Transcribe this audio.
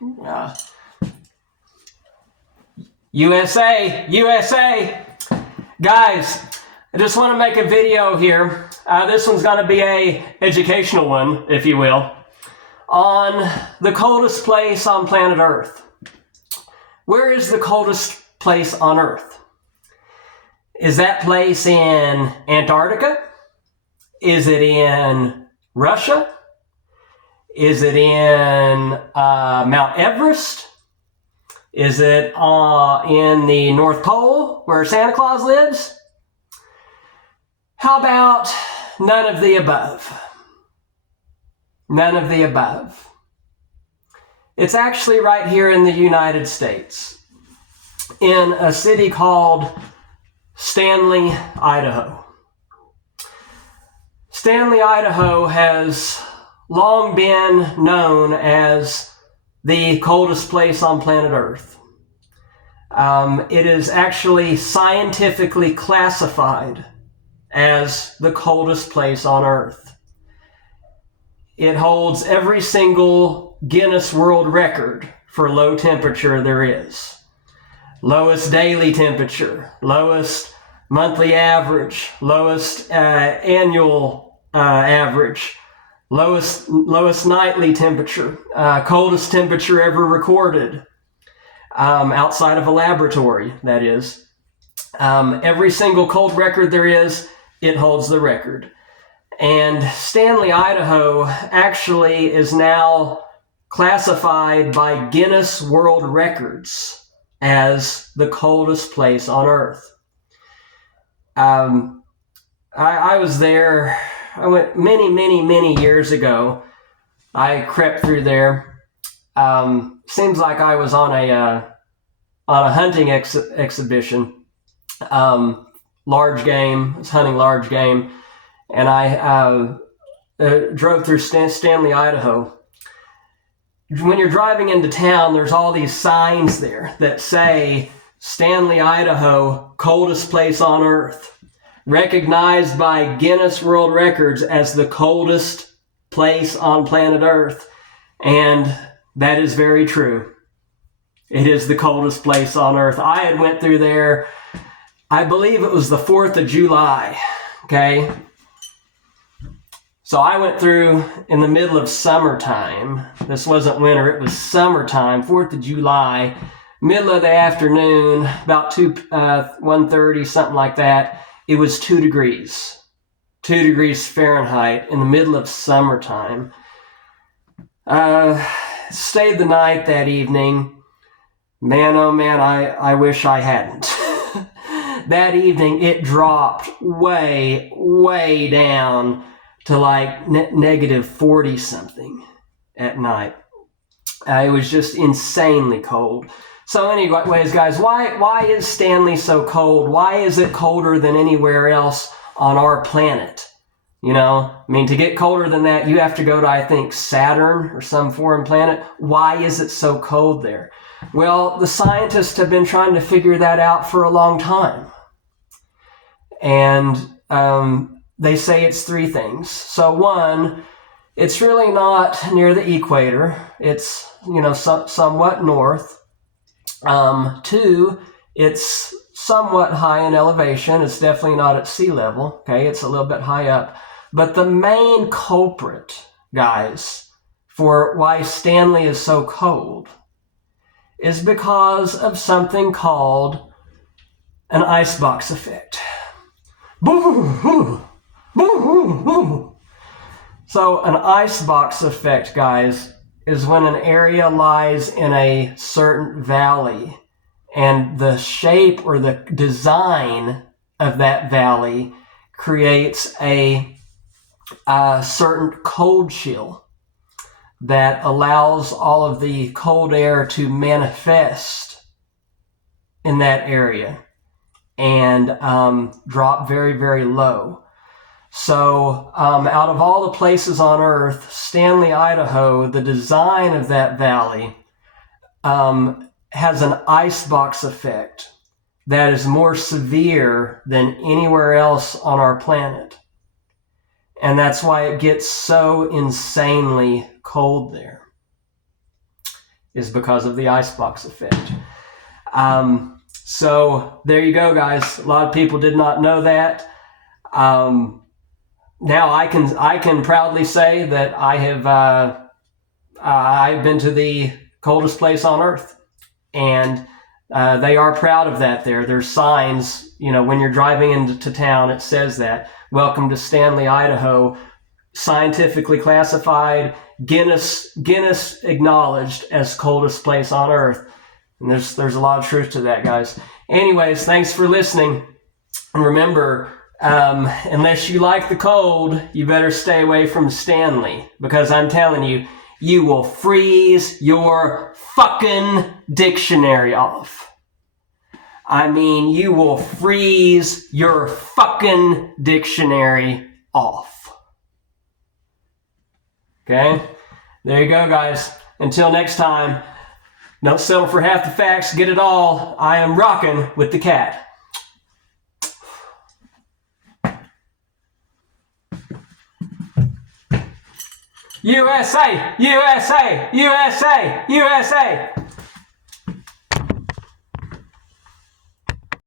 Uh, USA, USA. Guys, I just want to make a video here. This one's going to be a educational one, if you will, on the coldest place on planet Earth. Where is the coldest place on Earth? Is that place in Antarctica? Is it in Russia? Is it in Mount Everest? Is it in the North Pole where Santa Claus lives? How about none of the above? None of the above. It's actually right here in the United States, in a city called Stanley, Idaho. Stanley, Idaho has long been known as the coldest place on planet Earth. It is actually scientifically classified as the coldest place on Earth. It holds every single Guinness World Record for low temperature there is. Lowest daily temperature, lowest monthly average, lowest annual average, lowest nightly temperature, coldest temperature ever recorded, outside of a laboratory, that is. Every single cold record there is, it holds the record. And Stanley, Idaho actually is now classified by Guinness World Records as the coldest place on Earth. I was there. I went many years ago. I crept through there. Seems like I was on a hunting exhibition. Large game. I was hunting large game, and I drove through Stanley, Idaho. When you're driving into town, there's all these signs there that say Stanley, Idaho, coldest place on Earth. Recognized by Guinness World Records as the coldest place on planet Earth. And that is very true. It is the coldest place on Earth. I had went through there, I believe it was the 4th of July, okay? So I went through in the middle of summertime. This wasn't winter, it was summertime, 4th of July, middle of the afternoon, about 1:30, something like that. It was 2 degrees Fahrenheit in the middle of summertime. Stayed the night that evening. Man, oh man, I wish I hadn't. That evening, it dropped way down to like negative 40 something at night. It was just insanely cold. So anyways, guys, why is Stanley so cold? Why is it colder than anywhere else on our planet? You know, I mean, to get colder than that, you have to go to, I think, Saturn or some foreign planet. Why is it so cold there? Well, the scientists have been trying to figure that out for a long time. And they say it's 3 things. So 1, it's really not near the equator. It's, somewhat north. 2, it's somewhat high in elevation. It's definitely not at sea level. Okay, it's a little bit high up. But the main culprit, guys, for why Stanley is so cold is because of something called an icebox effect. Boo-hoo-hoo! Boo-hoo-hoo! So an icebox effect, guys, is when an area lies in a certain valley and the shape or the design of that valley creates a certain cold chill that allows all of the cold air to manifest in that area and drop very low. So out of all the places on Earth, Stanley, Idaho, the design of that valley has an icebox effect that is more severe than anywhere else on our planet. And that's why it gets so insanely cold there. is because of the icebox effect. So there you go, guys. A lot of people did not know that. Now I can proudly say that I've been to the coldest place on earth, and they are proud of that. There's signs, when you're driving into town, it says that welcome to Stanley, Idaho, scientifically classified, Guinness acknowledged as coldest place on earth. And there's a lot of truth to that, guys. Anyways, thanks for listening. And remember, unless you like the cold, you better stay away from Stanley, because I'm telling you, you will freeze your fucking dictionary off. I mean, you will freeze your fucking dictionary off. Okay? There you go, guys. Until next time, don't settle for half the facts, get it all. I am rocking with the cat. USA! USA! USA! USA!